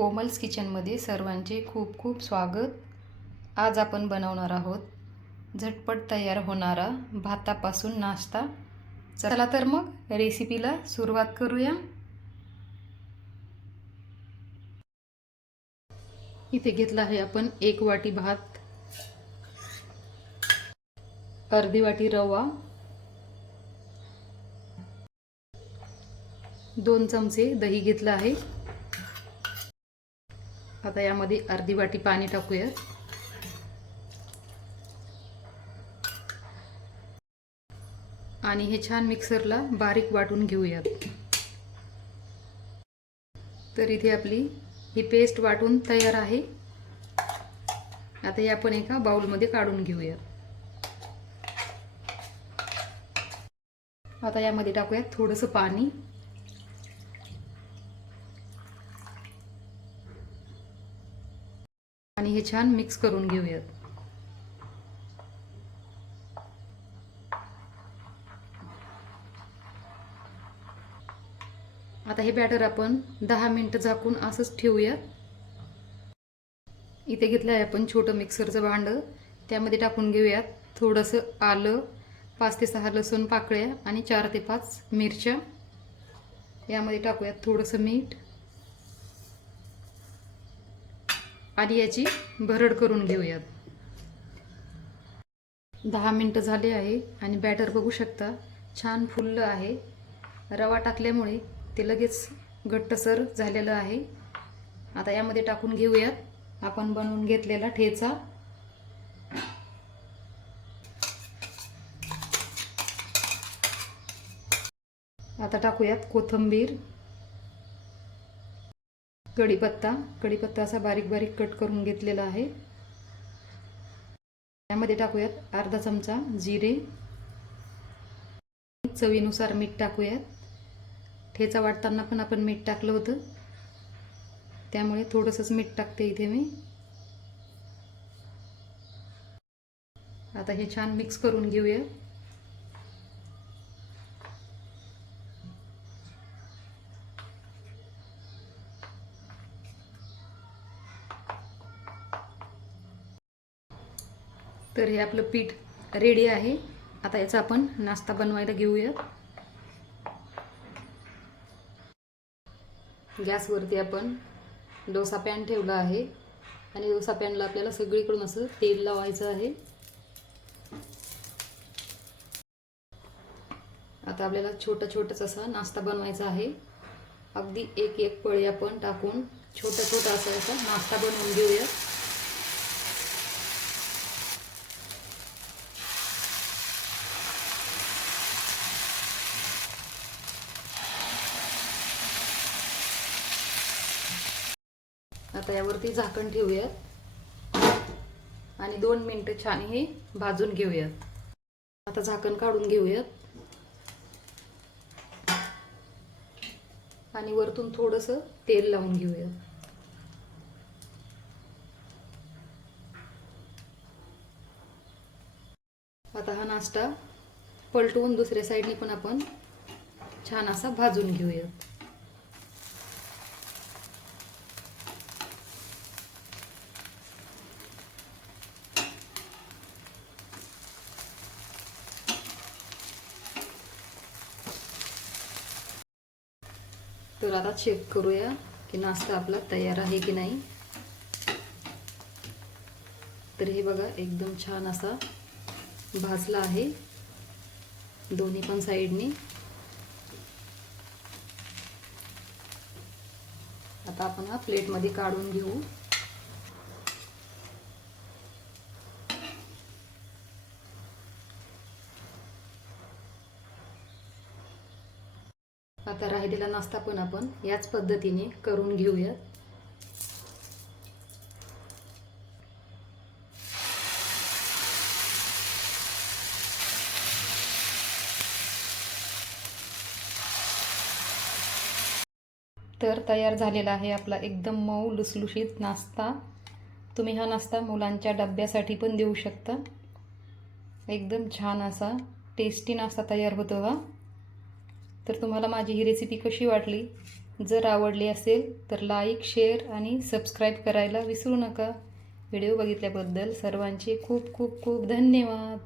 कोमल्स किचनमध्ये सर्वांचे खूप खूप स्वागत. आज आपण बनवणार आहोत झटपट तयार होणारा भातापासून नाश्ता. चला तर मग रेसिपीला सुरुवात करूया. इथे घेतला आहे आपण एक वाटी भात अर्धी वाटी रवा दोन चमचे दही घेतलं आहे. आता यामध्ये अर्धी वाटी पाणी टाकूया. आणि हे छान मिक्सरला बारीक वाटून घेऊयात. तर इथे आपली ही पेस्ट वाटून तयार आहे. आता हे आपण एका बाउलमध्ये काढून घेऊयात. आता यामध्ये टाकूयात थोडंसं पाणी. आणि हे छान मिक्स करून घेऊयात. आता हे बॅटर आपण दहा मिनटं झाकून असंच ठेवूयात. इथे घेतलं आहे आपण छोटं मिक्सरचं भांडं. त्यामध्ये टाकून घेऊयात थोडंसं आलं पाच ते सहा लसूण पाकळ्या आणि चार ते पाच मिरच्या. यामध्ये टाकूयात थोडंसं मीठ. आधी याची भरड करून घेऊयात. दहा मिनटं झाले आहे आणि बॅटर बघू शकता छान फुललं आहे. रवा टाकल्यामुळे ते लगेच घट्टसर झालेलं आहे. आता यामध्ये टाकून घेऊयात. आपण बनवून घेतलेला ठेचा. आता टाकूयात कोथिंबीर. कढीपत्ता कढीपत्ता असा बारीक बारीक कट करून घेतलेला आहे. यामध्ये टाकूयात अर्धा चमचा जिरे. चवीनुसार मीठ टाकूयात. ठेचा वाटताना पण आपण मीठ टाकलं होतं. त्यामुळे थोडंसंच मीठ टाकते इथे मी. आता हे छान मिक्स करून घेऊया. तर हे आपलं पीठ रेडी आहे. आता याचा आपण नाश्ता बनवायला घेऊया गॅसवरती आपण डोसा पॅन ठेवला आहे. आणि डोसा पॅनला आपल्याला सगळीकडून असं तेल लावायचं आहे. आता आपल्याला छोटं छोटंच असा नाश्ता बनवायचा आहे. अगदी एक एक पळी आपण टाकून छोटं छोटं असं असा नाश्ता बनवून घेऊया आता यावरती झाकण ठेवूयात. आणि दोन मिनटं छान हे भाजून घेऊयात. आता झाकण काढून घेऊयात. आणि वरतून थोडंसं तेल लावून घेऊयात. आता हा नाश्ता पलटवून दुसऱ्या साईडने पण आपण छान असा भाजून घेऊयात. तर आता चेक करूया की नाश्ता आपला तयार आहे की नाही. तर हे बघा एकदम छान असा भाजला आहे दोन्ही पण साईडनी आता आपण हा प्लेटमध्ये काढून घेऊ. आता राहिलेला नाश्ता पण आपण याच पद्धतीने करून घेऊयात. तर तयार झालेला आहे आपला एकदम मऊ लुसलुशीत नाश्ता. तुम्ही हा नाश्ता मुलांच्या डब्यासाठी पण देऊ शकता. एकदम छान असा टेस्टी नाश्ता तयार होतो हा. तर तुम्हाला माझी ही रेसिपी कशी वाटली? जर आवडली असेल तर लाईक शेअर आणि सबस्क्राईब करायला विसरू नका. व्हिडिओ बघितल्याबद्दल सर्वांचे खूप खूप खूप धन्यवाद.